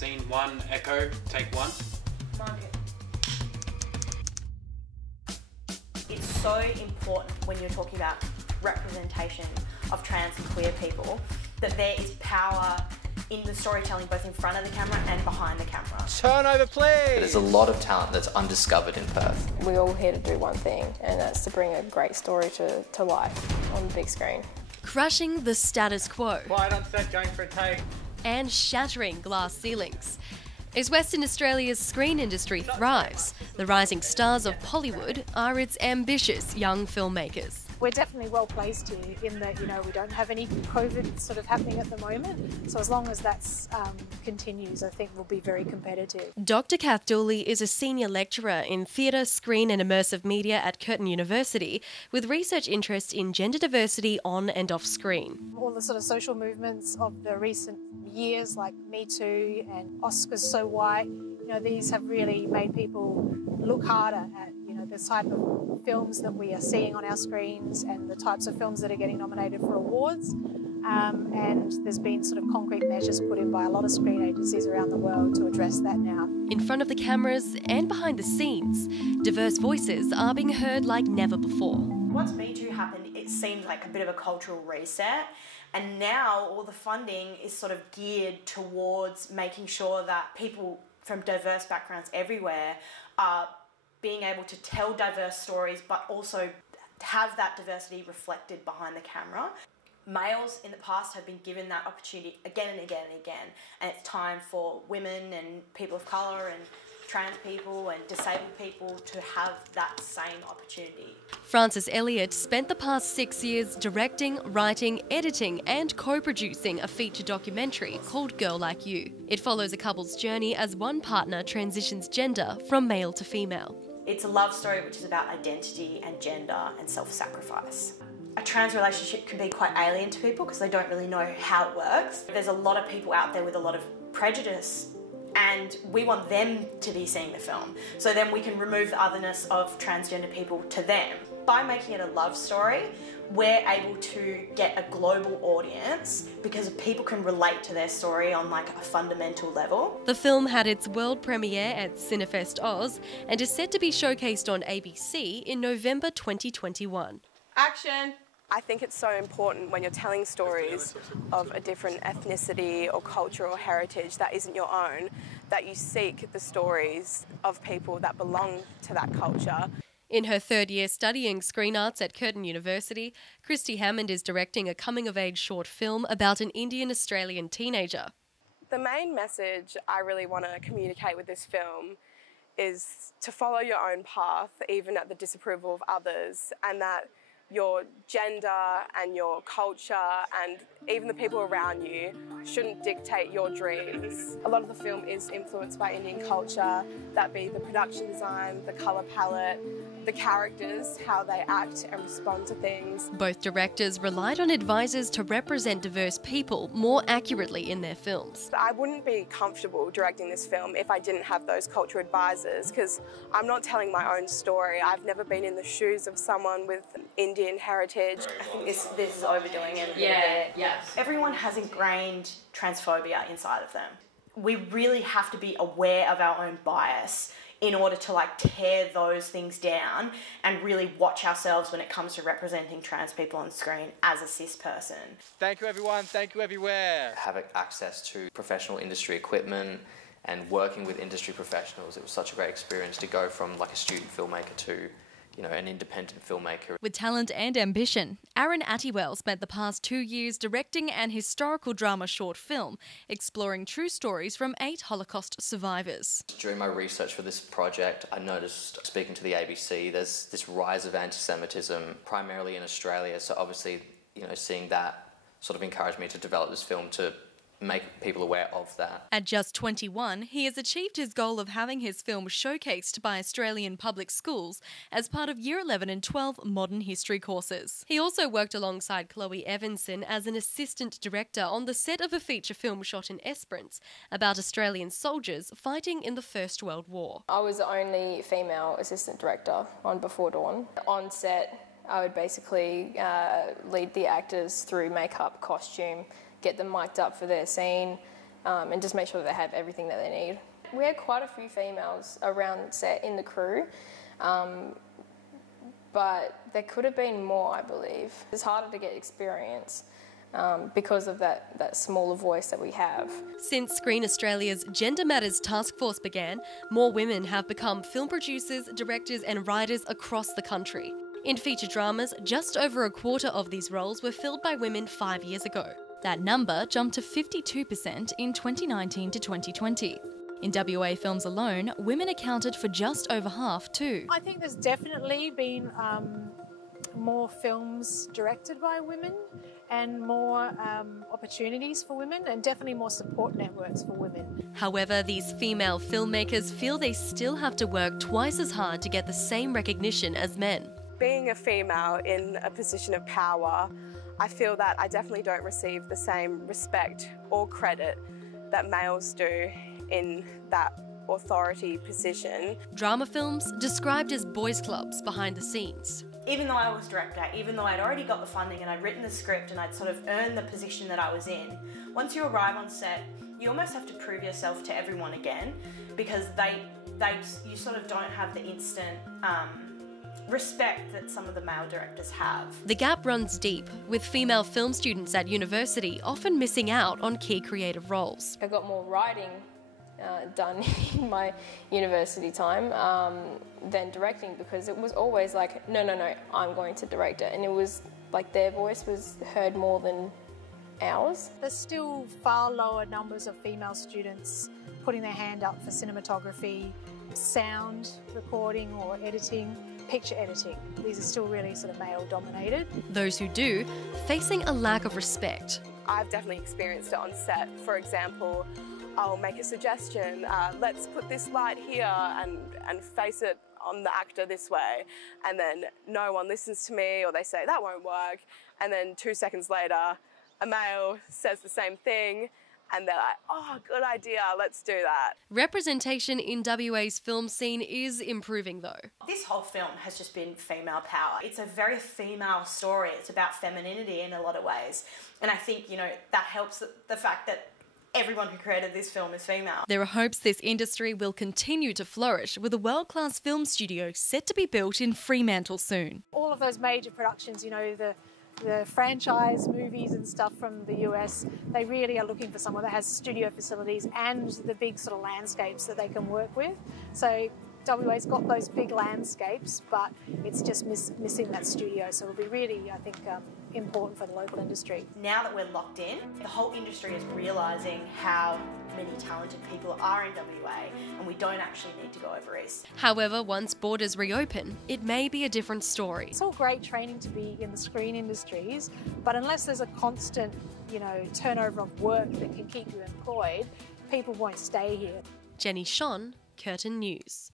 Scene 1, echo, take 1. Market. It's so important when you're talking about representation of trans and queer people that there is power in the storytelling both in front of the camera and behind the camera. Turnover, please! There's a lot of talent that's undiscovered in Perth. We're all here to do one thing, and that's to bring a great story to life on the big screen. Crushing the status quo. Quiet on set, going for a take. And shattering glass ceilings. As Western Australia's screen industry thrives, the rising stars of Pollywood are its ambitious young filmmakers. We're definitely well placed here in that, we don't have any COVID sort of happening at the moment. So as long as that continues, I think we'll be very competitive. Dr. Kath Dooley is a senior lecturer in theatre, screen and immersive media at Curtin University with research interests in gender diversity on and off screen. All the sort of social movements of the recent years like Me Too and Oscars So White, these have really made people look harder at, the type of films that we are seeing on our screens and the types of films that are getting nominated for awards. And there's been sort of concrete measures put in by a lot of screen agencies around the world to address that now. In front of the cameras and behind the scenes, diverse voices are being heard like never before. Once Me Too happened, it seemed like a bit of a cultural reset. And now all the funding is sort of geared towards making sure that people from diverse backgrounds everywhere are being able to tell diverse stories, but also have that diversity reflected behind the camera. Males in the past have been given that opportunity again and again and again, and it's time for women and people of colour and trans people and disabled people to have that same opportunity. Frances Elliott spent the past 6 years directing, writing, editing and co-producing a feature documentary called Girl Like You. It follows a couple's journey as one partner transitions gender from male to female. It's a love story which is about identity and gender and self-sacrifice. A trans relationship can be quite alien to people because they don't really know how it works. There's a lot of people out there with a lot of prejudice and we want them to be seeing the film. So then we can remove the otherness of transgender people to them. By making it a love story, we're able to get a global audience because people can relate to their story on like a fundamental level. The film had its world premiere at Cinefest Oz and is set to be showcased on ABC in November 2021. Action! I think it's so important when you're telling stories of a different ethnicity or culture or heritage that isn't your own, that you seek the stories of people that belong to that culture. In her third year studying screen arts at Curtin University, Christy Hammond is directing a coming-of-age short film about an Indian-Australian teenager. The main message I really want to communicate with this film is to follow your own path, even at the disapproval of others, and that your gender and your culture and even the people around you shouldn't dictate your dreams. A lot of the film is influenced by Indian culture, that be the production design, the colour palette, the characters, how they act and respond to things. Both directors relied on advisors to represent diverse people more accurately in their films. I wouldn't be comfortable directing this film if I didn't have those cultural advisors because I'm not telling my own story. I've never been in the shoes of someone with Indian heritage. I think this is overdoing it a bit. Yes. Everyone has ingrained transphobia inside of them. We really have to be aware of our own bias in order to tear those things down and really watch ourselves when it comes to representing trans people on screen as a cis person. Thank you everyone, thank you everywhere. Having access to professional industry equipment and working with industry professionals, it was such a great experience to go from a student filmmaker to an independent filmmaker. With talent and ambition, Aaron Attiwell spent the past 2 years directing an historical drama short film exploring true stories from 8 Holocaust survivors. During my research for this project, I noticed, speaking to the ABC, there's this rise of anti-Semitism, primarily in Australia, so obviously, seeing that sort of encouraged me to develop this film to make people aware of that. At just 21, he has achieved his goal of having his film showcased by Australian public schools as part of Year 11 and 12 modern history courses. He also worked alongside Chloe Evanson as an assistant director on the set of a feature film shot in Esperance about Australian soldiers fighting in the First World War. I was the only female assistant director on Before Dawn. On set, I would basically lead the actors through makeup, costume, get them mic'd up for their scene, and just make sure that they have everything that they need. We had quite a few females around set in the crew, but there could have been more, I believe. It's harder to get experience because of that smaller voice that we have. Since Screen Australia's Gender Matters Task Force began, more women have become film producers, directors and writers across the country. In feature dramas, just over a quarter of these roles were filled by women 5 years ago. That number jumped to 52% in 2019 to 2020. In WA films alone, women accounted for just over half too. I think there's definitely been more films directed by women and more opportunities for women, and definitely more support networks for women. However, these female filmmakers feel they still have to work twice as hard to get the same recognition as men. Being a female in a position of power, I feel that I definitely don't receive the same respect or credit that males do in that authority position. Drama films described as boys' clubs behind the scenes. Even though I was director, even though I'd already got the funding and I'd written the script and I'd sort of earned the position that I was in, once you arrive on set, you almost have to prove yourself to everyone again, because you sort of don't have the instant respect that some of the male directors have. The gap runs deep, with female film students at university often missing out on key creative roles. I got more writing done in my university time than directing, because it was always like, no, I'm going to direct it. And it was like their voice was heard more than ours. There's still far lower numbers of female students putting their hand up for cinematography, sound recording or editing, picture editing. These are still really sort of male dominated. Those who do, facing a lack of respect. I've definitely experienced it on set. For example, I'll make a suggestion, let's put this light here and face it on the actor this way, and then no one listens to me, or they say that won't work, and then 2 seconds later a male says the same thing and they're like, oh, good idea, let's do that. Representation in WA's film scene is improving though. This whole film has just been female power. It's a very female story. It's about femininity in a lot of ways. And I think, that helps the fact that everyone who created this film is female. There are hopes this industry will continue to flourish, with a world-class film studio set to be built in Fremantle soon. All of those major productions, the franchise movies and stuff from the US, they really are looking for someone that has studio facilities and the big sort of landscapes that they can work with. So WA's got those big landscapes, but it's just missing that studio. So it'll be really, I think, important for the local industry. Now that we're locked in, the whole industry is realising how many talented people are in WA, and we don't actually need to go over east. However, once borders reopen, it may be a different story. It's all great training to be in the screen industries, but unless there's a constant, turnover of work that can keep you employed, people won't stay here. Jenny Shon, Curtin News.